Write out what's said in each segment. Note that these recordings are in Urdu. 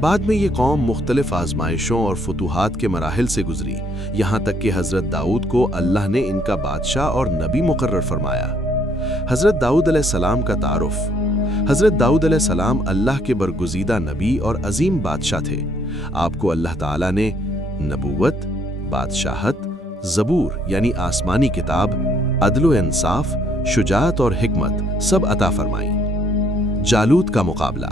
بعد میں یہ قوم مختلف آزمائشوں اور فتوحات کے مراحل سے گزری، یہاں تک کہ حضرت داؤد کو اللہ نے ان کا بادشاہ اور نبی مقرر فرمایا۔ حضرت داؤد علیہ السلام کا تعارف۔ حضرت داؤد علیہ السلام اللہ کے برگزیدہ نبی اور عظیم بادشاہ تھے۔ آپ کو اللہ تعالیٰ نے نبوت، بادشاہت، زبور یعنی آسمانی کتاب، عدل و انصاف، شجاعت اور حکمت سب عطا فرمائیں۔ جالوت کا مقابلہ۔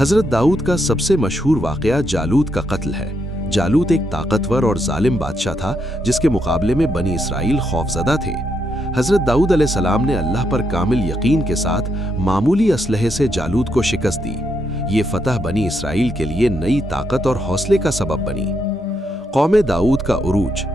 حضرت داؤد کا سب سے مشہور واقعہ جالوت کا قتل ہے۔ جالوت ایک طاقتور اور ظالم بادشاہ تھا جس کے مقابلے میں بنی اسرائیل خوفزدہ تھے۔ حضرت داؤد علیہ السلام نے اللہ پر کامل یقین کے ساتھ معمولی اسلحے سے جالوت کو شکست دی۔ یہ فتح بنی اسرائیل کے لیے نئی طاقت اور حوصلے کا سبب بنی۔ قوم داؤد کا عروج۔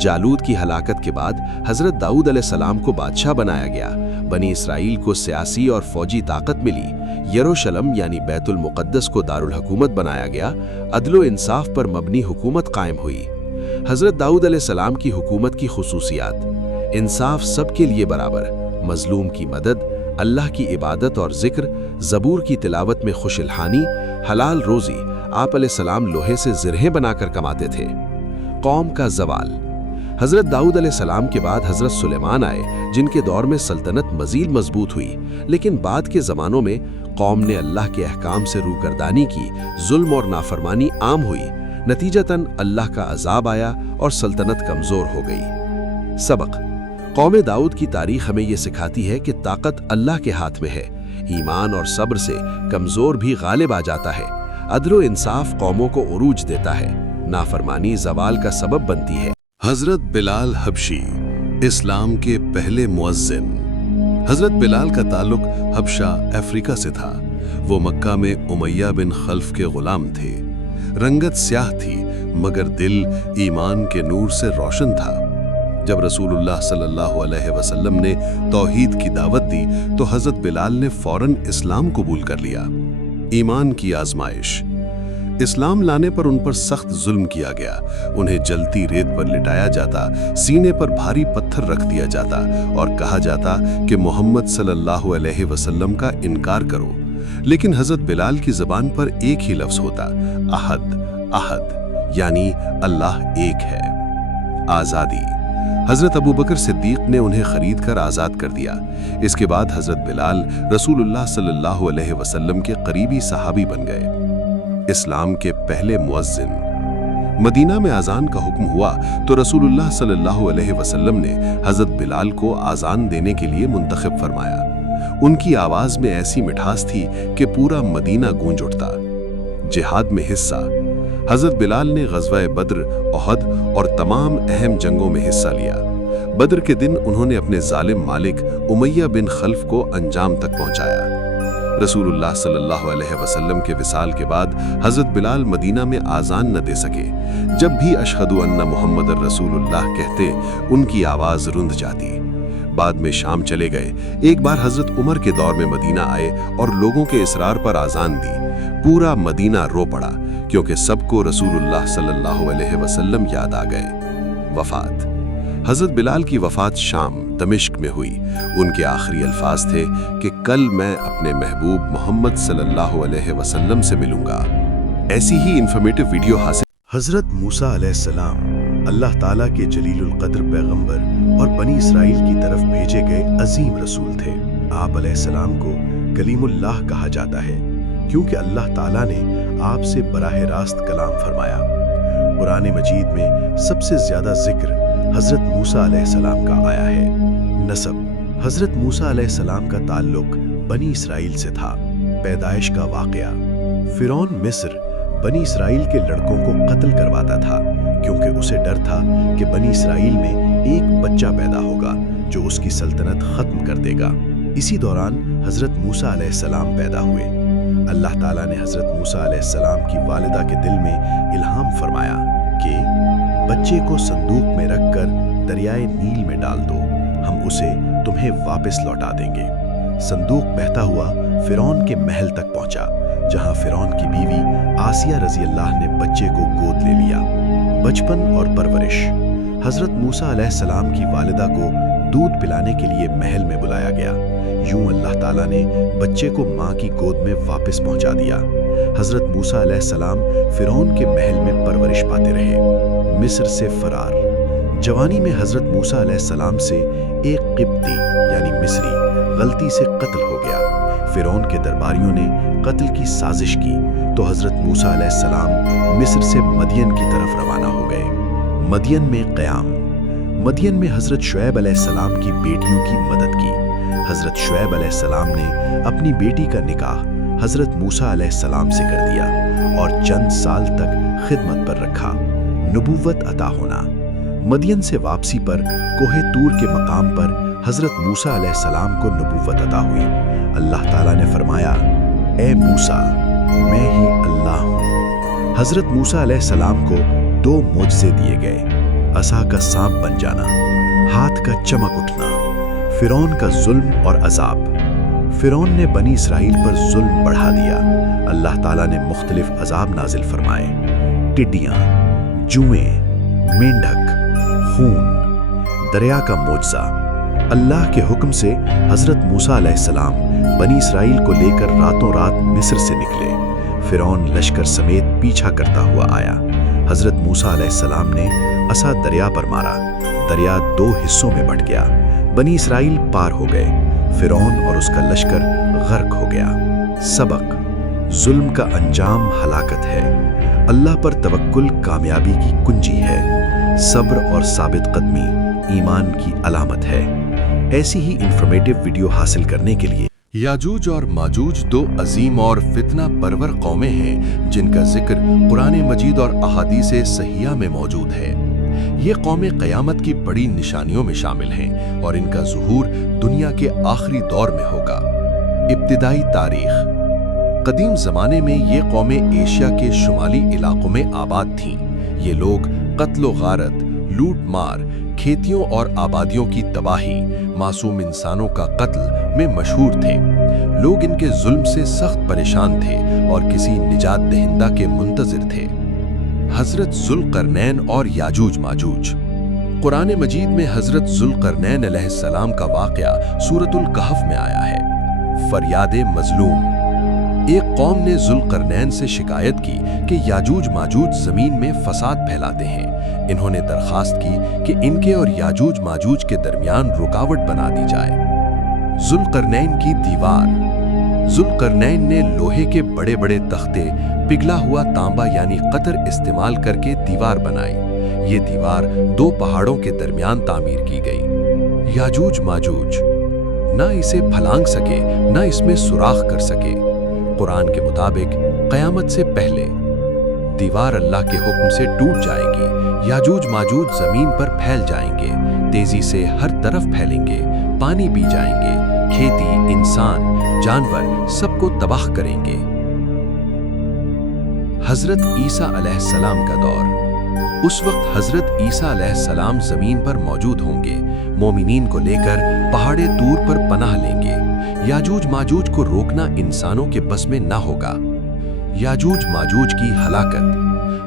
جالوت کی ہلاکت کے بعد حضرت داؤد علیہ السلام کو بادشاہ بنایا گیا۔ بنی اسرائیل کو سیاسی اور فوجی طاقت ملی۔ یروشلم یعنی بیت المقدس کو دارالحکومت بنایا گیا۔ عدل و انصاف پر مبنی حکومت قائم ہوئی۔ حضرت داؤد علیہ السلام کی حکومت کی خصوصیات: انصاف سب کے لیے برابر، مظلوم کی مدد، اللہ کی عبادت اور ذکر، زبور کی تلاوت میں خوش الحانی، حلال روزی۔ آپ علیہ السلام لوہے سے زرہیں بنا کر کماتے تھے۔ قوم کا زوال۔ حضرت داؤد علیہ السلام کے بعد حضرت سلیمان آئے جن کے دور میں سلطنت مزید مضبوط ہوئی، لیکن بعد کے زمانوں میں قوم نے اللہ کے احکام سے روگردانی کی، ظلم اور نافرمانی عام ہوئی، نتیجتاً اللہ کا عذاب آیا اور سلطنت کمزور ہو گئی۔ سبق: قوم داؤد کی تاریخ ہمیں یہ سکھاتی ہے کہ طاقت اللہ کے ہاتھ میں ہے۔ ایمان اور صبر سے کمزور بھی غالب آ جاتا ہے۔ عدل و انصاف قوموں کو عروج دیتا ہے، نافرمانی زوال کا سبب بنتی ہے۔ حضرت بلال حبشی، اسلام کے پہلے مؤذن۔ حضرت بلال کا تعلق حبشہ افریقہ سے تھا۔ وہ مکہ میں امیہ بن خلف کے غلام تھے۔ رنگت سیاہ تھی مگر دل ایمان کے نور سے روشن تھا۔ جب رسول اللہ صلی اللہ علیہ وسلم نے توحید کی دعوت دی تو حضرت بلال نے فوراً اسلام قبول کر لیا۔ ایمان کی آزمائش۔ اسلام لانے پر ان پر سخت ظلم کیا گیا۔ انہیں جلتی ریت پر لٹایا جاتا، سینے پر بھاری پتھر رکھ دیا جاتا اور کہا جاتا کہ محمد صلی اللہ علیہ وسلم کا انکار کرو۔ لیکن حضرت بلال کی زبان پر ایک ہی لفظ ہوتا: احد، احد، یعنی اللہ ایک ہے۔ آزادی۔ حضرت ابوبکر صدیق نے انہیں خرید کر آزاد کر دیا۔ اس کے بعد حضرت بلال رسول اللہ صلی اللہ علیہ وسلم کے قریبی صحابی بن گئے۔ اسلام کے پہلے مؤذن۔ مدینہ میں اذان کا حکم ہوا تو رسول اللہ صلی اللہ علیہ وسلم نے حضرت بلال کو اذان دینے کے لیے منتخب فرمایا۔ ان کی آواز میں ایسی مٹھاس تھی کہ پورا مدینہ گونج اٹھتا۔ جہاد میں حصہ۔ حضرت بلال نے غزوہ بدر، احد اور تمام اہم جنگوں میں حصہ لیا۔ بدر کے دن انہوں نے اپنے ظالم مالک امیہ بن خلف کو انجام تک پہنچایا۔ رسول اللہ صلی اللہ علیہ وسلم کے وصال کے بعد حضرت بلال مدینہ میں آذان نہ دے سکے۔ جب بھی اشہد ان محمد الرسول اللہ کہتے ان کی آواز رند جاتی۔ بعد میں شام چلے گئے۔ ایک بار حضرت عمر کے دور میں مدینہ آئے اور لوگوں کے اصرار پر آذان دی۔ پورا مدینہ رو پڑا کیونکہ سب کو رسول اللہ صلی اللہ علیہ وسلم یاد آ گئے۔ وفات۔ حضرت بلال کی وفات شام دمشق میں ہوئی۔ ان کے آخری الفاظ تھے کہ کل میں اپنے محبوب محمد صلی اللہ علیہ وسلم سے ملوں گا۔ ایسی ہی انفارمیٹو ویڈیو حاصل۔ حضرت موسیٰ علیہ السلام اللہ تعالیٰ کے جلیل القدر پیغمبر اور بنی اسرائیل کی طرف بھیجے گئے عظیم رسول تھے۔ آپ علیہ السلام کو کلیم اللہ کہا جاتا ہے کیونکہ اللہ تعالیٰ نے آپ سے براہ راست کلام فرمایا۔ قرآن مجید میں سب سے زیادہ ذکر حضرت موسیٰ علیہ السلام کا آیا ہے۔ نسب۔ حضرت موسیٰ علیہ السلام کا تعلق بنی اسرائیل سے تھا۔ پیدائش کا واقعہ۔ فرعون مصر بنی اسرائیل کے لڑکوں کو قتل کرواتا تھا کیونکہ اسے ڈر تھا کہ بنی اسرائیل میں ایک بچہ پیدا ہوگا جو اس کی سلطنت ختم کر دے گا۔ اسی دوران حضرت موسیٰ علیہ السلام پیدا ہوئے۔ اللہ تعالیٰ نے حضرت موسیٰ علیہ السلام کی والدہ کے دل میں الہام فرمایا کہ بچے کو صندوق میں رکھ کر دریائے نیل میں ڈال دو، ہم اسے تمہیں واپس لوٹا دیں گے۔ صندوق بہتا ہوا فرعون کے محل تک پہنچا جہاں فرعون کی بیوی آسیہ رضی اللہ نے بچے کو گود لے لیا۔ بچپن اور پرورش۔ حضرت موسیٰ علیہ السلام کی والدہ کو دودھ پلانے کے لیے محل میں بلایا گیا۔ یوں اللہ تعالیٰ نے بچے کو ماں کی گود میں واپس پہنچا دیا۔ حضرت موسیٰ علیہ السلام فرعون کے محل میں پرورش پاتے رہے۔ مصر سے فرار۔ جوانی میں حضرت موسیٰ علیہ السلام سے ایک قبطی یعنی مصری غلطی سے قتل ہو گیا۔ فرعون کے درباریوں نے قتل کی سازش کی تو حضرت موسیٰ علیہ السلام مصر سے مدین کی طرف روانہ ہو گئے۔ مدین میں قیام۔ مدین میں حضرت شعیب علیہ السلام کی بیٹیوں کی مدد کی۔ حضرت شعیب علیہ السلام نے اپنی بیٹی کا نکاح حضرت موسیٰ علیہ السلام سے کر دیا اور چند سال تک خدمت پر رکھا۔ نبوت عطا ہونا۔ مدین سے واپسی پر کوہ طور کے مقام پر حضرت موسیٰ علیہ السلام کو نبوت عطا ہوئی۔ اللہ تعالیٰ نے فرمایا، اے موسیٰ، میں ہی اللہ ہوں۔ حضرت موسیٰ علیہ السلام کو 2 معجزے دیے گئے: عصا کا سانپ بن جانا، ہاتھ کا چمک اٹھنا۔ فرعون کا ظلم اور عذاب۔ فرعون نے بنی اسرائیل پر ظلم بڑھا دیا۔ اللہ تعالیٰ نے مختلف عذاب نازل فرمائے: ٹڈیاں، جوئیں، مینڈھک، خون۔ دریا کا معجزہ۔ اللہ کے حکم سے حضرت موسیٰ علیہ السلام بنی اسرائیل کو لے کر راتوں رات مصر سے نکلے۔ فرعون لشکر سمیت پیچھا کرتا ہوا آیا۔ حضرت موسیٰ علیہ السلام نے عصا دریا پر مارا۔ دریا 2 حصوں میں بٹ گیا۔ بنی اسرائیل پار ہو گئے۔ فرعون اور اس کا لشکر غرق ہو گیا۔ سبق: ظلم کا انجام ہلاکت ہے۔ اللہ پر توکل کامیابی کی کنجی ہے۔ صبر اور ثابت قدمی ایمان کی علامت ہے۔ ایسی ہی انفارمیٹیو ویڈیو حاصل کرنے کے لیے یاجوج اور ماجوج 2 عظیم اور فتنہ پرور قومیں ہیں جن کا ذکر قرآن مجید اور احادیث صحیحہ میں موجود ہے۔ یہ قومیں قیامت کی بڑی نشانیوں میں شامل ہیں اور ان کا ظہور دنیا کے آخری دور میں ہوگا۔ ابتدائی تاریخ۔ قدیم زمانے میں یہ قومیں ایشیا کے شمالی علاقوں میں آباد تھیں۔ یہ لوگ قتل و غارت، لوٹ مار، کھیتیوں اور آبادیوں کی تباہی، معصوم انسانوں کا قتل میں مشہور تھے۔ لوگ ان کے ظلم سے سخت پریشان تھے اور کسی نجات دہندہ کے منتظر تھے۔ حضرت ذوالقرنین اور یاجوج ماجوج۔ قرآن مجید میں حضرت ذوالقرنین علیہ السلام کا واقعہ سورۃ الکہف میں آیا ہے۔ فریاد مظلوم۔ ایک قوم نے ذوالقرنین سے شکایت کی کہ یاجوج ماجوج زمین میں فساد پھیلاتے ہیں۔ انہوں نے درخواست کی کہ ان کے اور یاجوج ماجوج کے درمیان رکاوٹ بنا دی جائے۔ ذوالقرنین کی دیوار۔ ذوالقرنین نے لوہے کے بڑے بڑے تختے، پگھلا ہوا تانبا یعنی قطر استعمال کر کے دیوار بنائی۔ یہ دیوار 2 پہاڑوں کے درمیان تعمیر کی گئی۔ یاجوج ماجوج نہ اسے پھلانگ سکے نہ اس میں سوراخ کر سکے۔ قرآن کے مطابق قیامت سے پہلے دیوار اللہ کے حکم سے ٹوٹ جائے گی۔ یاجوج ماجوج زمین پر پھیل جائیں گے، تیزی سے ہر طرف پھیلیں گے، پانی پی جائیں گے، کھیتی، انسان، جانور سب کو تباہ کریں گے۔ حضرت عیسیٰ علیہ السلام کا دور۔ اس وقت حضرت عیسیٰ علیہ السلام زمین پر موجود ہوں گے، مومنین کو لے کر پہاڑ طور پر پناہ لیں گے۔ یاجوج ماجوج کو روکنا انسانوں کے بس میں نہ ہوگا۔ یاجوج ماجوج کی ہلاکت۔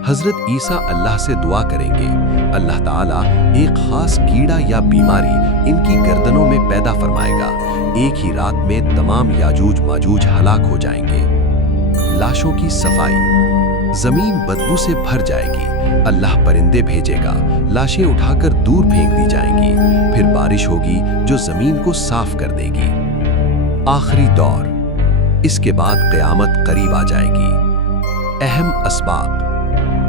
حضرت عیسیٰ اللہ سے دعا کریں گے، اللہ تعالیٰ ایک خاص کیڑا یا بیماری ان کی گردنوں میں پیدا فرمائے گا۔ ایک ہی رات میں تمام یاجوج ماجوج ہلاک ہو جائیں گے۔ لاشوں کی صفائی۔ زمین بدبو سے بھر جائے گی، اللہ پرندے بھیجے گا، لاشیں اٹھا کر دور پھینک دی جائیں گی، پھر بارش ہوگی جو زمین کو صاف کر دے گی۔ آخری دور۔ اس کے بعد قیامت قریب آ جائے گی۔ اہم اسباب۔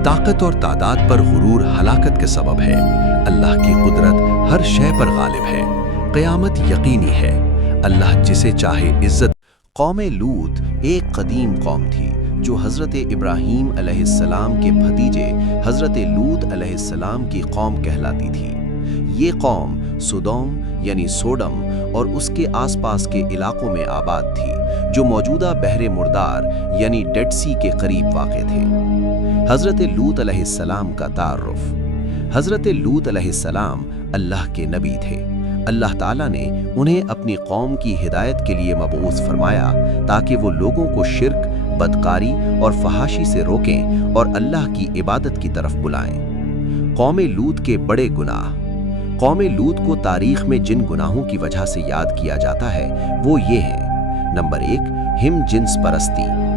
طاقت اور تعداد پر غرور ہلاکت کے سبب ہے۔ اللہ کی قدرت ہر شے پر غالب ہے۔ قیامت یقینی ہے۔ اللہ جسے چاہے عزت۔ قوم لوط ایک قدیم قوم تھی جو حضرت ابراہیم علیہ السلام کے بھتیجے حضرت لوط علیہ السلام کی قوم کہلاتی تھی۔ یہ قوم سودوم یعنی سوڈم اور اس کے آس پاس کے علاقوں میں آباد تھی جو موجودہ بحر مردار یعنی ڈیڈ سی کے قریب واقع تھے۔ حضرت لوط علیہ السلام کا تعارف۔ حضرت لوط علیہ السلام اللہ کے نبی تھے۔ اللہ تعالیٰ نے انہیں اپنی قوم کی ہدایت کے لیے مبعوث فرمایا تاکہ وہ لوگوں کو شرک، بدکاری اور فحاشی سے روکیں اور اللہ کی عبادت کی طرف بلائیں۔ قوم لوط کے بڑے گناہ۔ قوم لوط کو تاریخ میں جن گناہوں کی وجہ سے یاد کیا جاتا ہے وہ یہ ہیں: نمبر 1، ہم جنس پرستی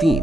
3,